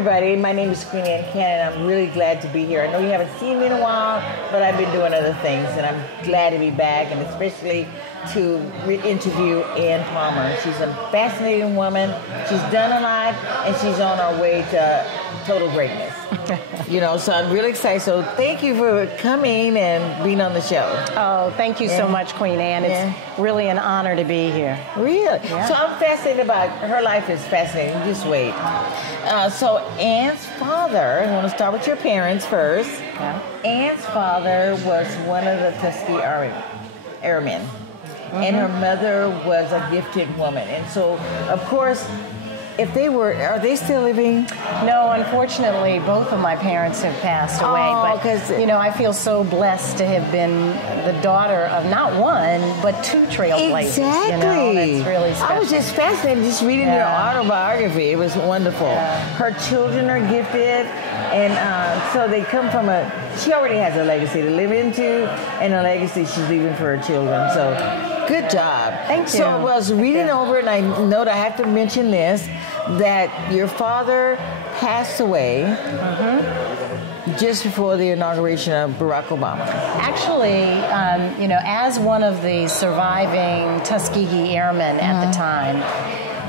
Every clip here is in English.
everybody. My name is Queen Anne Cannon. I'm really glad to be here. I know you haven't seen me in a while, but I've been doing other things, and I'm glad to be back, and especially to interview Ann Palmer. She's a fascinating woman. She's done a lot, and she's on her way to total greatness. So I'm really excited. So thank you for coming and being on the show. Oh, thank you so much, Queen Anne. It's really an honor to be here. Really? Yeah. So I'm fascinated about her life is fascinating. Just wait. So Ann's father, I want to start with your parents first. Yeah. Ann's father was one of the Tuskegee Airmen. And her mother was a gifted woman. And so, of course, are they still living? No, unfortunately, both of my parents have passed away. Oh, but, I feel so blessed to have been the daughter of not one, but two trailblazers. Exactly. That's really special. I was just fascinated just reading your autobiography. It was wonderful. Yeah. Her children are gifted, and so they come from she already has a legacy to live into, and a legacy she's leaving for her children. So good job. Thank you. So I was reading over, and I know that I have to mention this, that your father passed away just before the inauguration of Barack Obama. Actually, as one of the surviving Tuskegee Airmen at the time,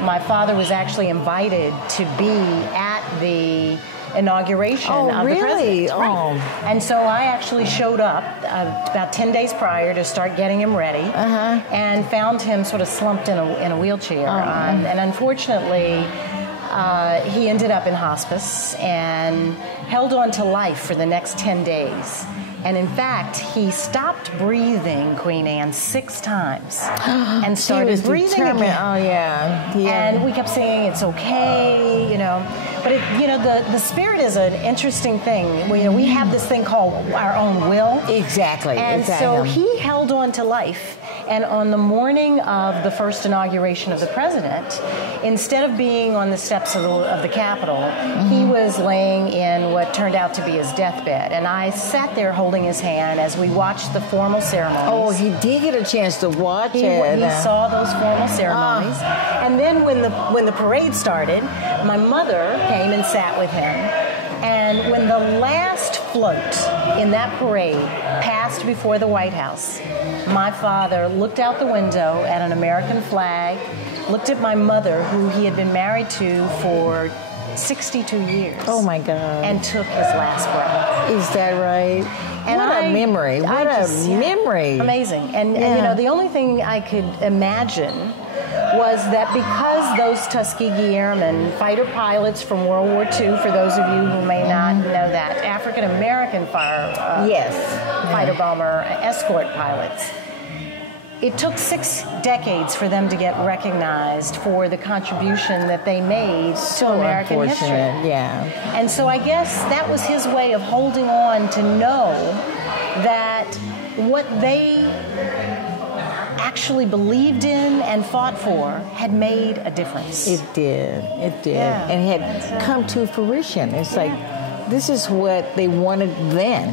my father was actually invited to be at the inauguration of the president. Oh. And so I actually showed up about 10 days prior to start getting him ready, and found him sort of slumped in a wheelchair. And unfortunately, he ended up in hospice and held on to life for the next 10 days. And in fact, he stopped breathing, Queen Anne, 6 times and started breathing again. Oh, yeah. And we kept saying, it's okay, But, the spirit is an interesting thing. We have this thing called our own will. Exactly. And so he held on to life. And on the morning of the first inauguration of the president, instead of being on the steps of the Capitol, he was laying in what turned out to be his deathbed. And I sat there holding his hand as we watched the formal ceremonies. Oh, he did get a chance to watch it. He saw those formal ceremonies. And then when the parade started, my mother came and sat with him. And when the last float in that parade passed before the White House, my father looked out the window at an American flag, looked at my mother, who he had been married to for 62 years. Oh, my God. And took his last breath. Is that right? And what a memory. What a memory. Amazing. And, the only thing I could imagine was that because those Tuskegee Airmen, fighter pilots from World War II, for those of you who may not know that, African-American fighter bomber escort pilots, it took 6 decades for them to get recognized for the contribution that they made to American history. Yeah. And so I guess that was his way of holding on to know that what they actually believed in and fought for had made a difference. It did. Yeah. And had come to fruition. It's like, this is what they wanted then,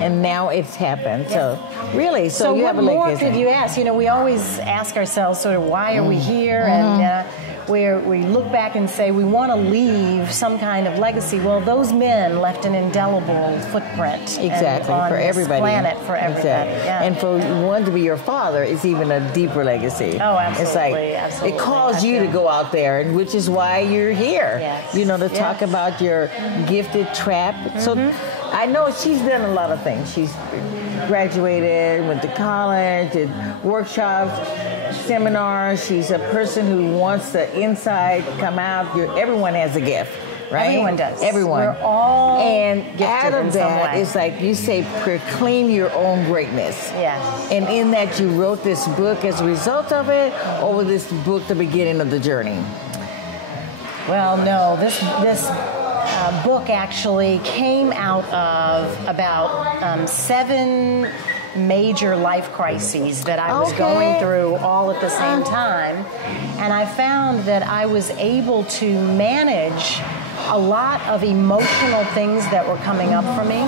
and now it's happened. So really, so you what have a more legacy. could you ask? We always ask ourselves sort of, why are we here? And we look back and say we want to leave some kind of legacy. Well, those men left an indelible footprint on for this everybody. planet for everybody. Exactly. Yeah. And for one to be your father is even a deeper legacy. Oh, absolutely. It's like absolutely. It calls you to go out there, and which is why you're here. Yes. To talk about your gifted trap. So I know she's done a lot of things. She's graduated, went to college, did workshops, seminars. She's a person who wants the inside come out. Everyone has a gift, right? Everyone does. Everyone. We're all and gifted out of in some that, way. it's like you say, proclaim your own greatness. Yes. And in that, you wrote this book as a result of it, or was this book the beginning of the journey? Well, no. This book actually came out of about 7 major life crises that I was going through all at the same time. And I found that I was able to manage a lot of emotional things that were coming up for me.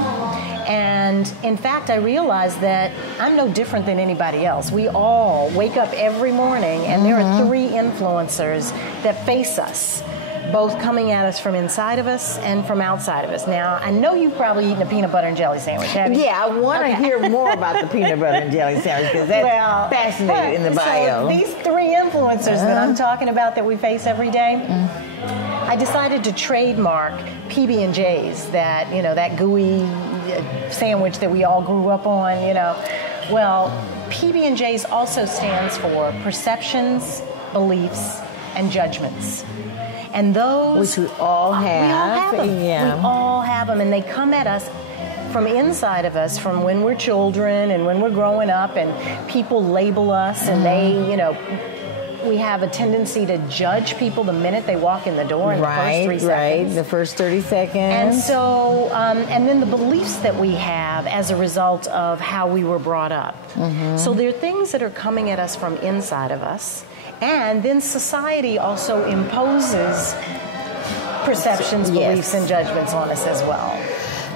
And in fact, I realized that I'm no different than anybody else. We all wake up every morning, and there are 3 influencers that face us. both coming at us from inside of us and from outside of us. Now, I know you've probably eaten a peanut butter and jelly sandwich, haven't you? Yeah, I want to hear more about the peanut butter and jelly sandwich because that's fascinating in the bio. So these three influencers that I'm talking about that we face every day, I decided to trademark PB&J's, that, you know, that gooey sandwich that we all grew up on, you know. Well, PB&J's also stands for perceptions, beliefs, and judgments. And those... Which we all have. We all have them. Yeah. We all have them, and they come at us from inside of us, from when we're children and when we're growing up, and people label us, and they, you know, we have a tendency to judge people the minute they walk in the door in the first 3 seconds. Right, the first 30 seconds. And so, and then the beliefs that we have as a result of how we were brought up. So there are things that are coming at us from inside of us, and then society also imposes perceptions, beliefs, and judgments on us as well.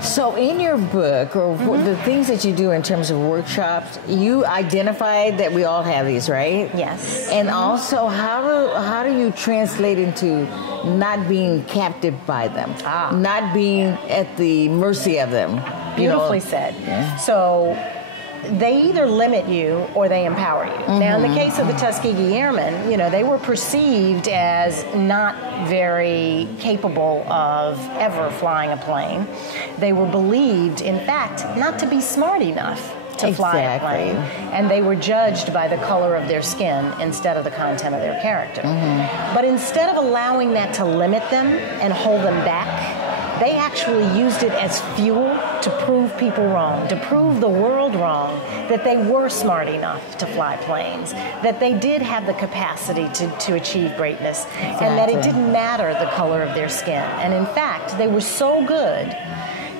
So in your book, or the things that you do in terms of workshops, you identified that we all have these, right? Yes. And also, how do you translate into not being captive by them, not being at the mercy of them? Beautifully said. Yeah. So they either limit you or they empower you. Now, in the case of the Tuskegee Airmen, you know, they were perceived as not very capable of ever flying a plane. They were believed, in fact, not to be smart enough to fly a plane. And they were judged by the color of their skin instead of the content of their character. But instead of allowing that to limit them and hold them back, they actually used it as fuel to prove people wrong, to prove the world wrong, that they were smart enough to fly planes, that they did have the capacity to achieve greatness, and that it didn't matter the color of their skin. And in fact, they were so good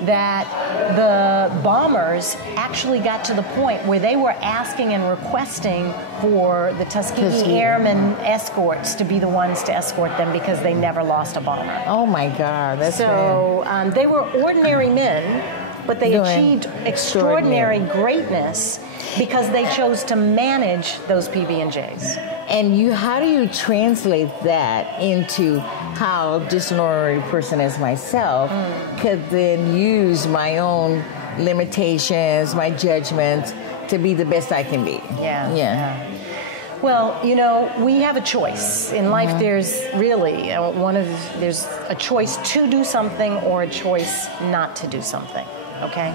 that the bombers actually got to the point where they were asking and requesting for the Tuskegee Airmen escorts to be the ones to escort them because they never lost a bomber. Oh my God, that's so they were ordinary men, but they achieved extraordinary greatness because they chose to manage those PB&Js. And how do you translate that into how just an ordinary person as myself could then use my own limitations, my judgments to be the best I can be? Yeah. Well, you know, we have a choice. In life, there's really there's a choice to do something or a choice not to do something, okay?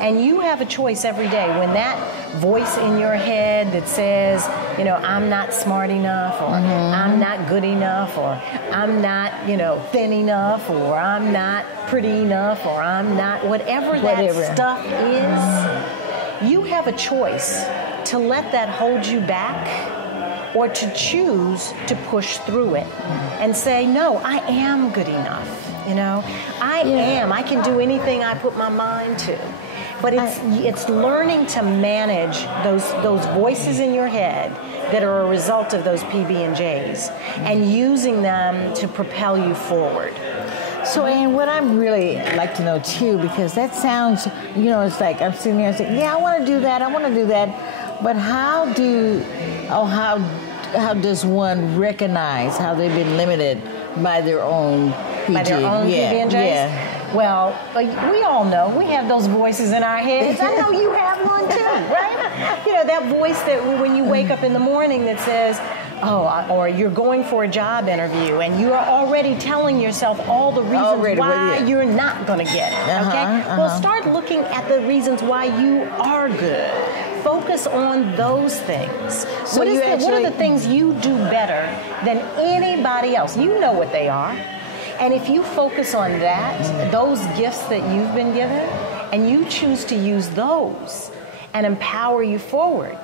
And you have a choice every day. When that voice in your head that says, you know, I'm not smart enough, or I'm not good enough, or I'm not, you know, thin enough, or I'm not pretty enough, or I'm not, whatever that stuff is, you have a choice to let that hold you back or to choose to push through it and say, no, I am good enough. You know, I am. I can do anything I put my mind to. But it's learning to manage those voices in your head that are a result of those PB&Js and using them to propel you forward. So, and what I'd really like to know too, because that sounds, you know, it's like I'm sitting here and saying, yeah, I want to do that, but how does one recognize how they've been limited by their own PG? By their own PB&Js? Yeah. Well, we all know. We have those voices in our heads. I know you have one too, right? You know, that voice that when you wake up in the morning that says, or you're going for a job interview and you are already telling yourself all the reasons why you're not going to get it, okay? Well, start looking at the reasons why you are good. Focus on those things. So what are the things you do better than anybody else? You know what they are. And if you focus on that, those gifts that you've been given, and you choose to use those and empower you forward.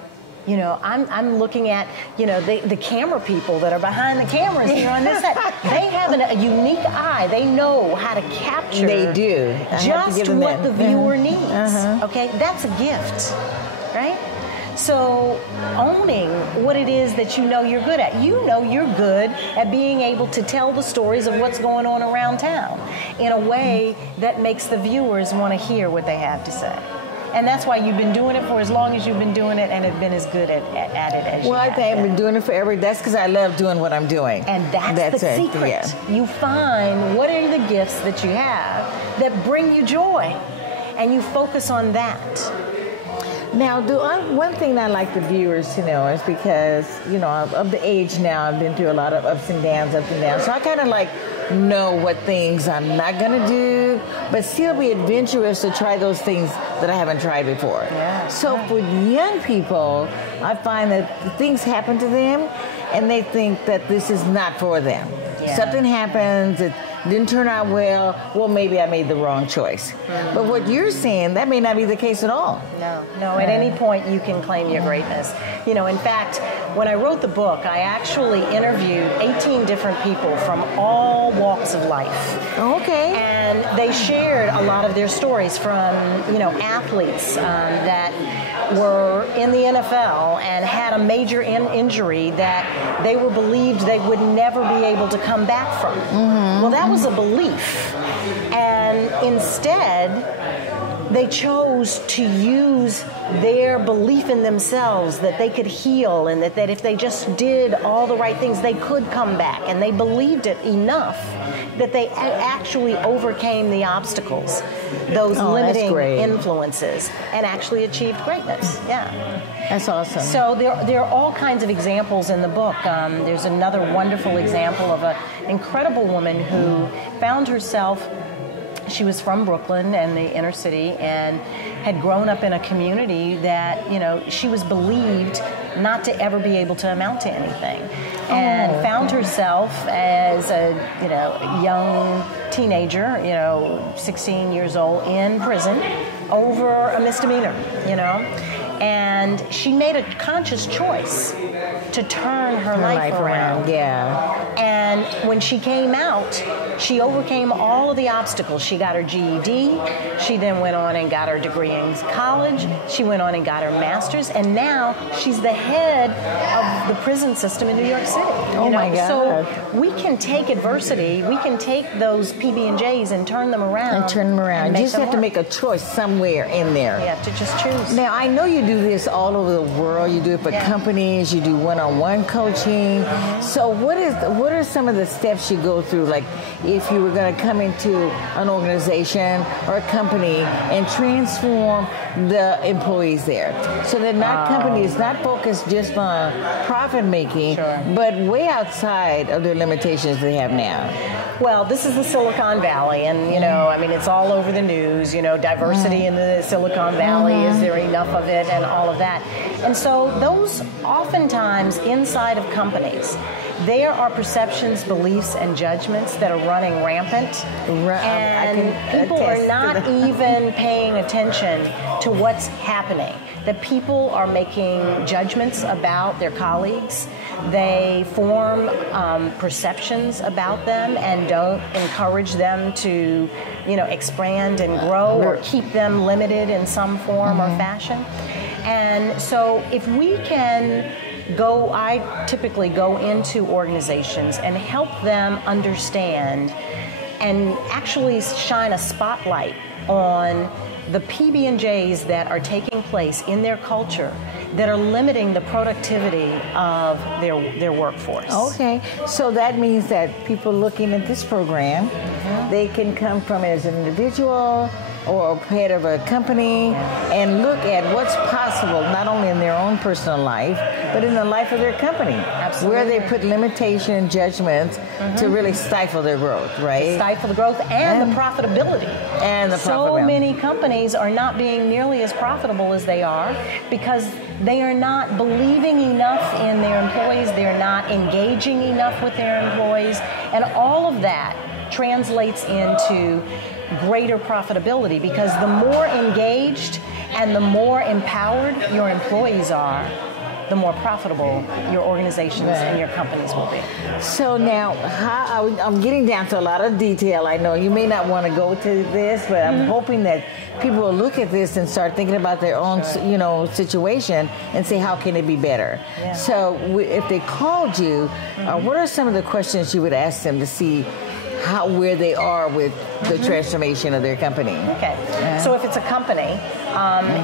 You know, I'm looking at, you know, the camera people that are behind the cameras here on this side. They have a unique eye. They know how to capture. They do. Just what the viewer needs. Okay, that's a gift, right? So owning what it is that you know you're good at. You know you're good at being able to tell the stories of what's going on around town in a way that makes the viewers want to hear what they have to say. And that's why you've been doing it for as long as you've been doing it, and have been as good at it as you have. Well, I think I've been doing it forever. That's because I love doing what I'm doing. And that's the secret. Yeah. You find what are the gifts that you have that bring you joy, and you focus on that. Now, one thing I like the viewers to know is because, you know, of the age now, I've been through a lot of ups and downs. So I kind of like know what things I'm not going to do, but still be adventurous to try those things that I haven't tried before. Yeah. So for young people, I find that things happen to them and they think that this is not for them. Yeah. Something happens, it didn't turn out well, maybe I made the wrong choice. Mm-hmm. But what you're saying, that may not be the case at all. No, at any point you can claim your greatness. You know, in fact, when I wrote the book, I actually interviewed 18 different people from all walks of life. Okay. And they shared a lot of their stories from, you know, athletes that were in the NFL and had a major injury that they were believed they would never be able to come back from. Mm-hmm. Well, that was a belief. And instead, they chose to use their belief in themselves that they could heal and that if they just did all the right things, they could come back. And they believed it enough that they actually overcame the obstacles, those limiting influences, and actually achieved greatness. Yeah. That's awesome. So there are all kinds of examples in the book. There's another wonderful example of an incredible woman who found herself. She was from Brooklyn and the inner city and had grown up in a community that, you know, she was believed not to ever be able to amount to anything. And found herself as a, you know, young teenager, you know, 16 years old, in prison over a misdemeanor, you know. And she made a conscious choice to turn her life around. Yeah. And when she came out, she overcame all of the obstacles. She got her GED. She then went on and got her degree in college. She went on and got her master's. And now she's the head of the prison system in New York City. Oh, my God. So we can take adversity. We can take those PB&Js and turn them around. You just have to make a choice somewhere in there. You have to just choose. Now, I know you do this all over the world. You do it for companies. You do one-on-one coaching. So what are some of the steps you go through? Like if you were going to come into an organization or a company and transform the employees there. So that company is not focused just on profit making, but way outside of the limitations they have now. Well, this is the Silicon Valley, and, you know, I mean, it's all over the news, you know, diversity in the Silicon Valley, is there enough of it, and all of that. And so those oftentimes inside of companies, there are perceptions, beliefs, and judgments that are running rampant, and people are not even paying attention to what's happening. That people are making judgments about their colleagues. They form perceptions about them and don't encourage them to, you know, expand and grow or keep them limited in some form or fashion. And so if we can I typically go into organizations and help them understand and actually shine a spotlight on the PB&Js that are taking place in their culture that are limiting the productivity of their workforce. Okay, so that means that people looking at this program, they can come from as an individual or head of a company and look at what's possible not only in their own personal life but in the life of their company. Absolutely. Where they put limitation and judgments to really stifle their growth, right? To stifle the growth and the profitability. So many companies are not being nearly as profitable as they are because they are not believing enough in their employees, they're not engaging enough with their employees, and all of that translates into greater profitability because the more engaged and the more empowered your employees are, the more profitable your organizations and your companies will be. So now, I'm getting down to a lot of detail. I know you may not want to go to this, but I'm hoping that people will look at this and start thinking about their own, you know, situation and say, how can it be better? Yeah. So if they called you, what are some of the questions you would ask them to see where they are with the transformation of their company. Okay. So if it's a company,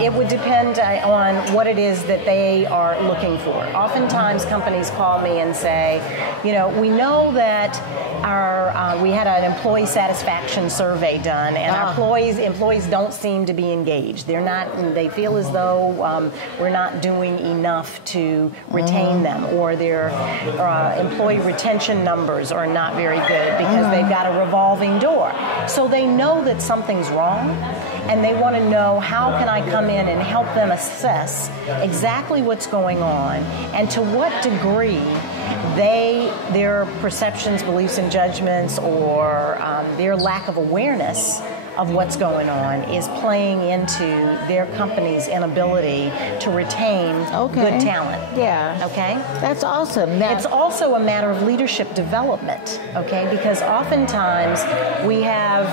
it would depend on what it is that they are looking for. Oftentimes, companies call me and say, we know that we had an employee satisfaction survey done, and our employees don't seem to be engaged. They feel as though we're not doing enough to retain them, or their employee retention numbers are not very good because they've got a revolving door. So they know that something's wrong, and they want to know, how can I come in and help them assess exactly what's going on, and to what degree their perceptions, beliefs, and judgments, or their lack of awareness of what's going on is playing into their company's inability to retain good talent. Yeah. Okay? That's awesome. Now, it's also a matter of leadership development, okay? Because oftentimes we have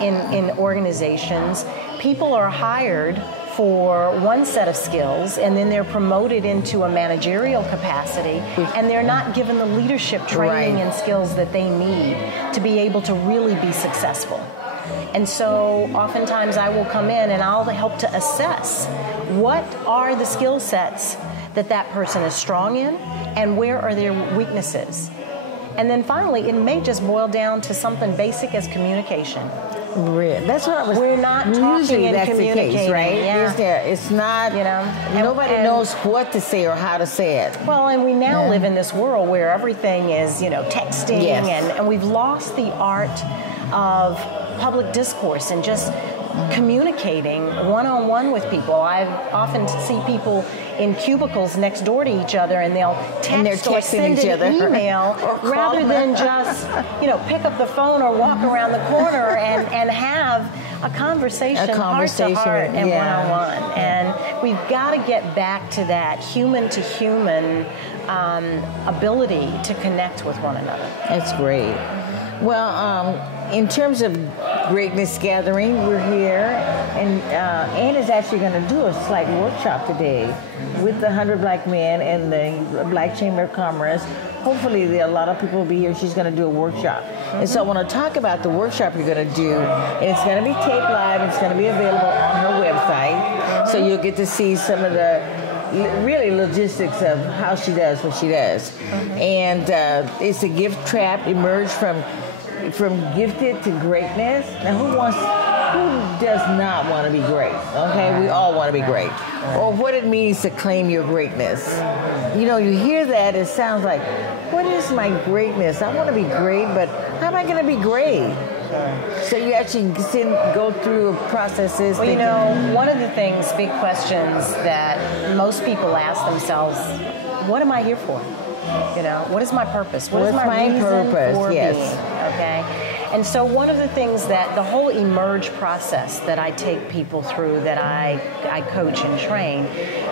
in organizations, people are hired for one set of skills, and then they're promoted into a managerial capacity, and they're not given the leadership training and skills that they need to be able to really be successful. And so oftentimes I will come in and I'll help to assess what are the skill sets that person is strong in, and where are their weaknesses. And then finally, it may just boil down to something basic as communication. That's what I was. We're not talking usually and that's communicating, the case, right? yeah. It's not. Nobody and knows what to say or how to say it. Well, and we now live in this world where everything is, texting, and we've lost the art of public discourse and just communicating one-on-one with people. I often see people in cubicles next door to each other, and they'll text or send an email rather than just, pick up the phone or walk around the corner and have a conversation heart to heart and one-on-one. And we've got to get back to that human-to-human ability to connect with one another. That's great. Well, in terms of Greatness Gathering, we're here, and Ann is actually going to do a slight workshop today with the 100 Black Men and the Black Chamber of Commerce. Hopefully, a lot of people will be here. She's going to do a workshop. And so I want to talk about the workshop you're going to do. And it's going to be taped live. It's going to be available on her website. So you'll get to see some of the really logistics of how she does what she does. And it's a gift trap, emerge from gifted to greatness. Now, who does not want to be great? Okay, we all want to be great. Or what it means to claim your greatness. You hear that, it sounds like, what is my greatness? I want to be great, but how am I going to be great? So you actually go through processes. Well, one of the things, big questions that most people ask themselves, what am I here for? What is my purpose? What is my reason purpose? for Yes. being? Okay. And so one of the things that the whole emerge process that I take people through, that I coach and train,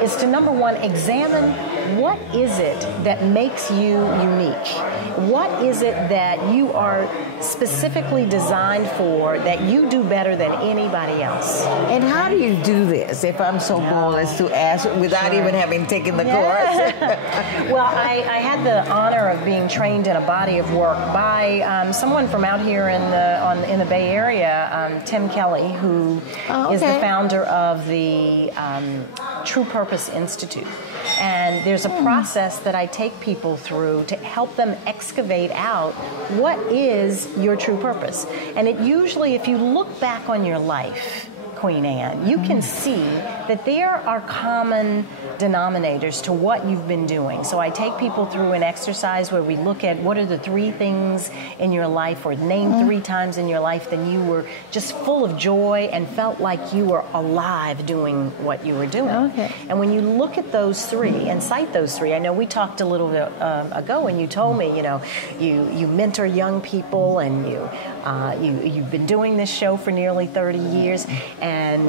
is to, number one, examine what is it that makes you unique? What is it that you are specifically designed for that you do better than anybody else? And how do you do this, if I'm so bold as to ask, without even having taken the course? Well, I had the honor of being trained in a body of work by someone from out here in the Bay Area, Tim Kelly, who is the founder of the True Purpose Institute. And there's a process that I take people through to help them excavate out what is your true purpose. And it usually, if you look back on your life, Queen Anne, you can see that there are common denominators to what you've been doing. So I take people through an exercise where we look at what are the 3 things in your life, or name 3 times in your life that you were just full of joy and felt like you were alive doing what you were doing. Okay. And when you look at those 3 and cite those 3, I know we talked a little bit ago, and you told me, you mentor young people, and you've been doing this show for nearly 30 years, and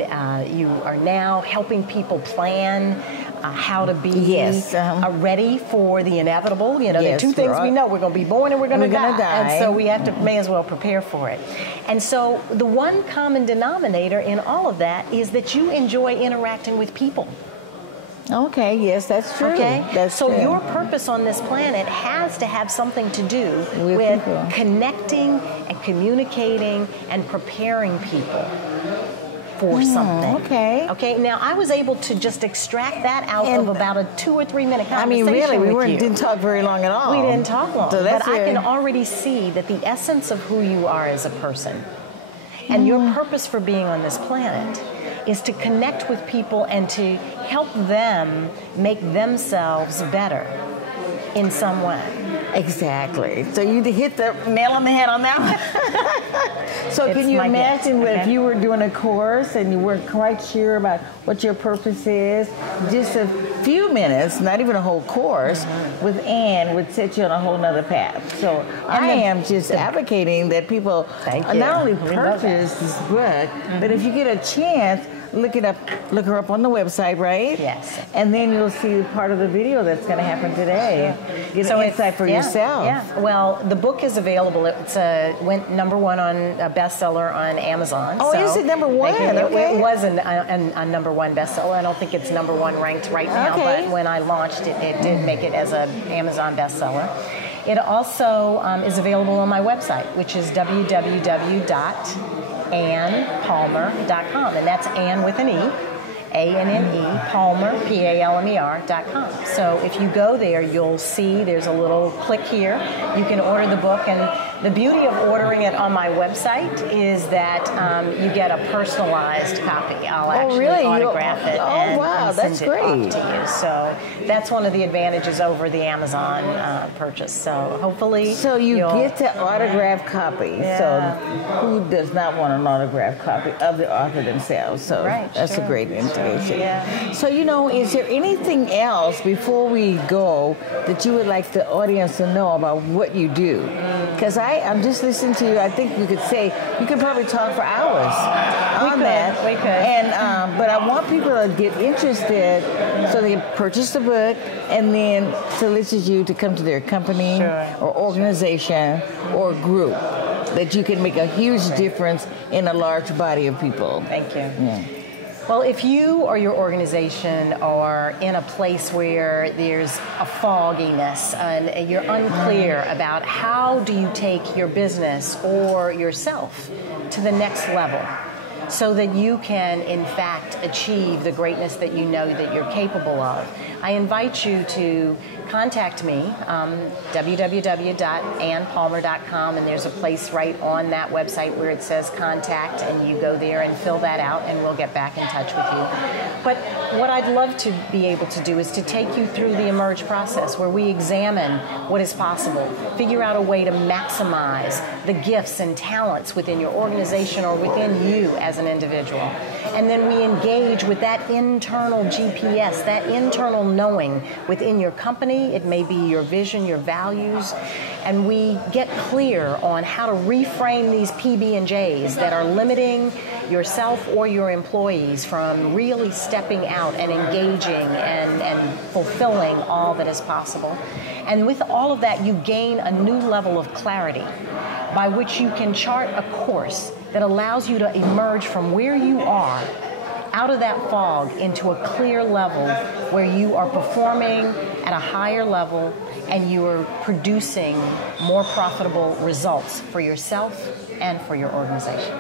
you are now helping people plan how to be ready for the inevitable. The 2 things we know: we're going to be born and we're going to die. And so we may as well prepare for it. And so the one common denominator in all of that is that you enjoy interacting with people. Okay, yes, that's true. Okay? That's so true. your purpose on this planet has to have something to do With with people. connecting and communicating and preparing people for something. Okay. Okay. Now I was able to just extract that out And- of about a 2 or 3 minute I mean, conversation really, with you. didn't talk very long at all. We didn't talk long, So that's but I can very- already see that the essence of who you are as a person and your purpose for being on this planet is to connect with people and to help them make themselves better in some way. Exactly. So you hit the nail on the head on that one. So It's can you my imagine gift, if okay? you were doing a course and you weren't quite sure about what your purpose is, just a few minutes, not even a whole course, with Ann would set you on a whole nother path. So I am just advocating that people Thank you. not only We love that. purchase this book, but if you get a chance, look her up on the website, right? Yes. And then you'll see part of the video that's going to happen today. Get an insight for yourself. Yeah. Well, the book is available. It's went #1 on a bestseller on Amazon. Oh, so is it #1? Okay. It was a #1 bestseller. I don't think it's #1 ranked right now, Okay. but when I launched it, it did make it as an Amazon bestseller. It also is available on my website, which is www.AnnPalmer.com, and that's Ann with an E, ANNE, Palmer, PALMER.com. So if you go there, you'll see there's a little click here. You can order the book, and the beauty of ordering it on my website is that you get a personalized copy. I'll actually really? autograph it and wow, send that's it great. off to you. So that's one of the advantages over the Amazon purchase. So hopefully So you you'll- get the autographed copy. Yeah. So who does not want an autographed copy of the author themselves? So Right, that's sure. a great indication. Yeah. So, is there anything else before we go that you would like the audience to know about what you do? Because I'm just listening to you. I think you could say, you could probably talk for hours on that. We could. And, but I want people to get interested so they can purchase the book and then solicit you to come to their company Sure. or organization or group that you can make a huge difference in a large body of people. Thank you. Yeah. Well, if you or your organization are in a place where there's a fogginess and you're unclear about how do you take your business or yourself to the next level so that you can, in fact, achieve the greatness that you know that you're capable of, I invite you to contact me, www.annpalmer.com, and there's a place right on that website where it says contact, and you go there and fill that out, and we'll get back in touch with you. But what I'd love to be able to do is to take you through the Emerge process, where we examine what is possible, figure out a way to maximize the gifts and talents within your organization or within you as an individual. And then we engage with that internal GPS, that internal knowing within your company. It may be your vision, your values, and we get clear on how to reframe these PB&Js that are limiting yourself or your employees from really stepping out and engaging and fulfilling all that is possible. And with all of that, you gain a new level of clarity by which you can chart a course that allows you to emerge from where you are out of that fog into a clear level where you are performing at a higher level and you are producing more profitable results for yourself and for your organization.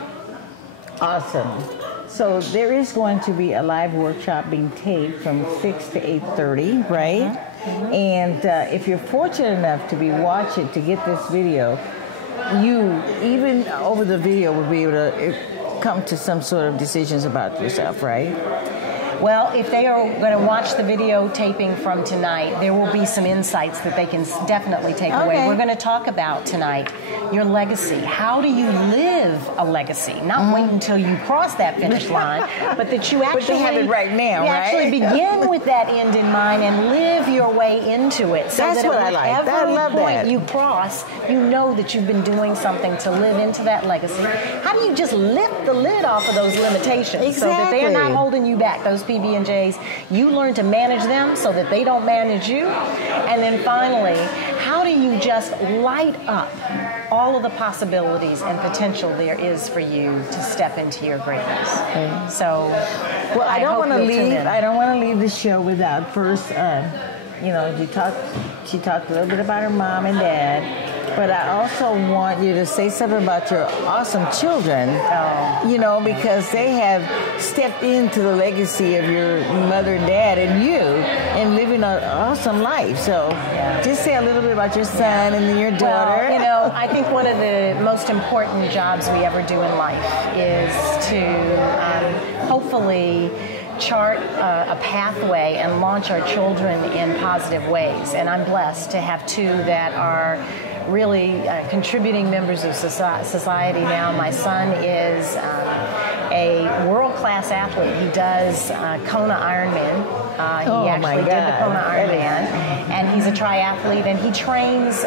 Awesome. So there is going to be a live workshop being taped from 6 to 8:30, right? Mm-hmm. And if you're fortunate enough to be watching, to get this video, you, even over the video, will be able to come to some sort of decisions about yourself, right? Well, if they are going to watch the video taping from tonight, there will be some insights that they can definitely take away. We're going to talk about tonight your legacy. How do you live a legacy? Not wait until you cross that finish line, but that you actually have it right now, you right? actually begin with that end in mind and live your way into it. So That's that what I at like. I whatever love point that. you cross, you know that you've been doing something to live into that legacy. How do you just lift the lid off of those limitations so that they are not holding you back, those PB&Js? You learn to manage them so that they don't manage you. And then finally, how do you just light up all of the possibilities and potential there is for you to step into your greatness. So, well, I don't want to leave. tune in. I don't want to leave the show without first. You know, she talked a little bit about her mom and dad, but I also want you to say something about your awesome children. You know, because they have stepped into the legacy of your mother and dad and you, and living an awesome life. So, just say a little bit about your son and your daughter. Well, you know, I think one of the most important jobs we ever do in life is to hopefully chart a pathway and launch our children in positive ways. And I'm blessed to have two that are really contributing members of society now. My son is a world-class athlete. He does Kona Ironman. He actually did the Kona Ironman. And he's a triathlete, and he trains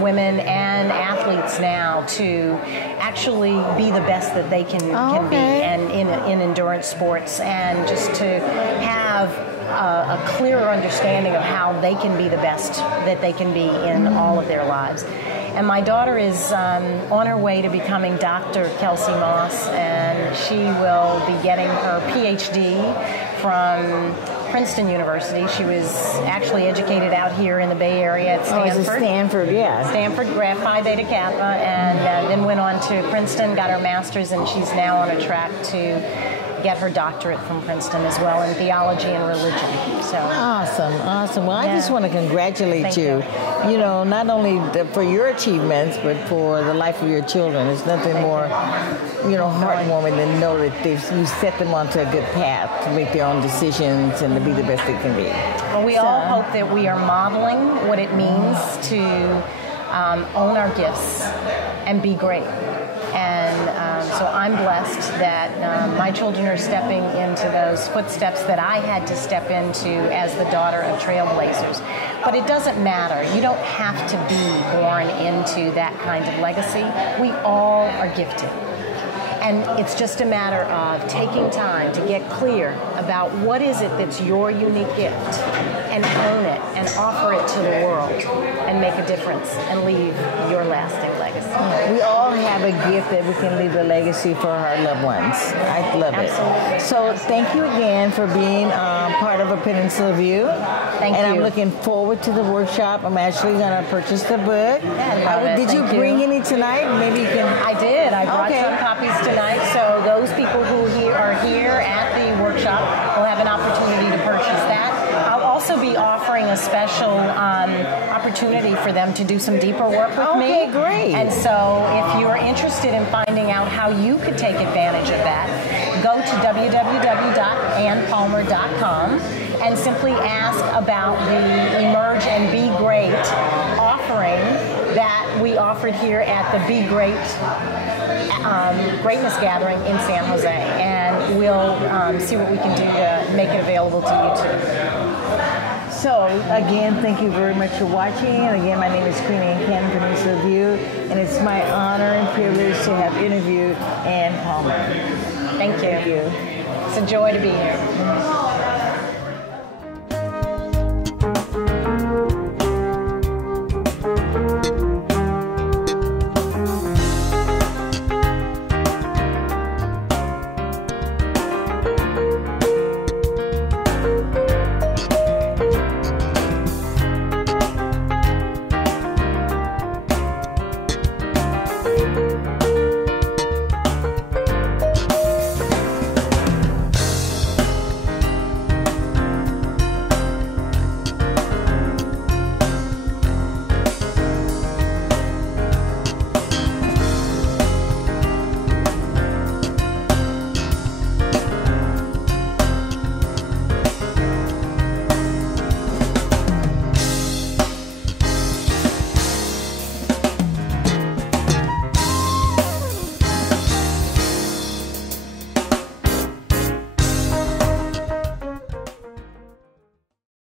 women and athletes now to actually be the best that they can be, and in endurance sports, and just to have a clearer understanding of how they can be the best that they can be in all of their lives. And my daughter is on her way to becoming Dr. Kelsey Moss, and she will be getting her PhD from Princeton University. She was actually educated out here in the Bay Area at Stanford. Stanford, yeah. Stanford, grad Phi Beta Kappa, and then went on to Princeton, got her master's, and she's now on a track to get her doctorate from Princeton as well in theology and religion. So awesome. Well, I just want to congratulate you. You know, not only for your achievements, but for the life of your children. There's nothing more, you know, heartwarming than know that you set them onto a good path to make their own decisions and to be the best they can be. Well, we all hope that we are modeling what it means to own our gifts and be great. And so I'm blessed that my children are stepping into those footsteps that I had to step into as the daughter of trailblazers. But it doesn't matter. You don't have to be born into that kind of legacy. We all are gifted. And it's just a matter of taking time to get clear about what is it that's your unique gift, and own it and offer it to the world and make a difference and leave your lasting legacy. We all have a gift that we can leave a legacy for our loved ones. I love it. Absolutely. So thank you again for being part of A Peninsula View. Thank you. And I'm looking forward to the workshop. I'm actually going to purchase the book. Did you bring any tonight? Maybe you can. I did. I brought some copies tonight. So those people who are here at the workshop will have an opportunity to purchase that. I'll also be offering a special opportunity for them to do some deeper work with me. Okay, great. And so if you're interested in finding out how you could take advantage of that, go to www.annpalmer.com and simply ask about the Emerge and Be Great offering that we offered here at the Be Great Greatness Gathering in San Jose, and we'll see what we can do to make it available to you too. So, again, thank you very much for watching. And again, my name is Queen Ann Cannon, Peninsula View, and it's my honor and privilege to have interviewed Ann Palmer. Thank you. Thank you. It's a joy to be here.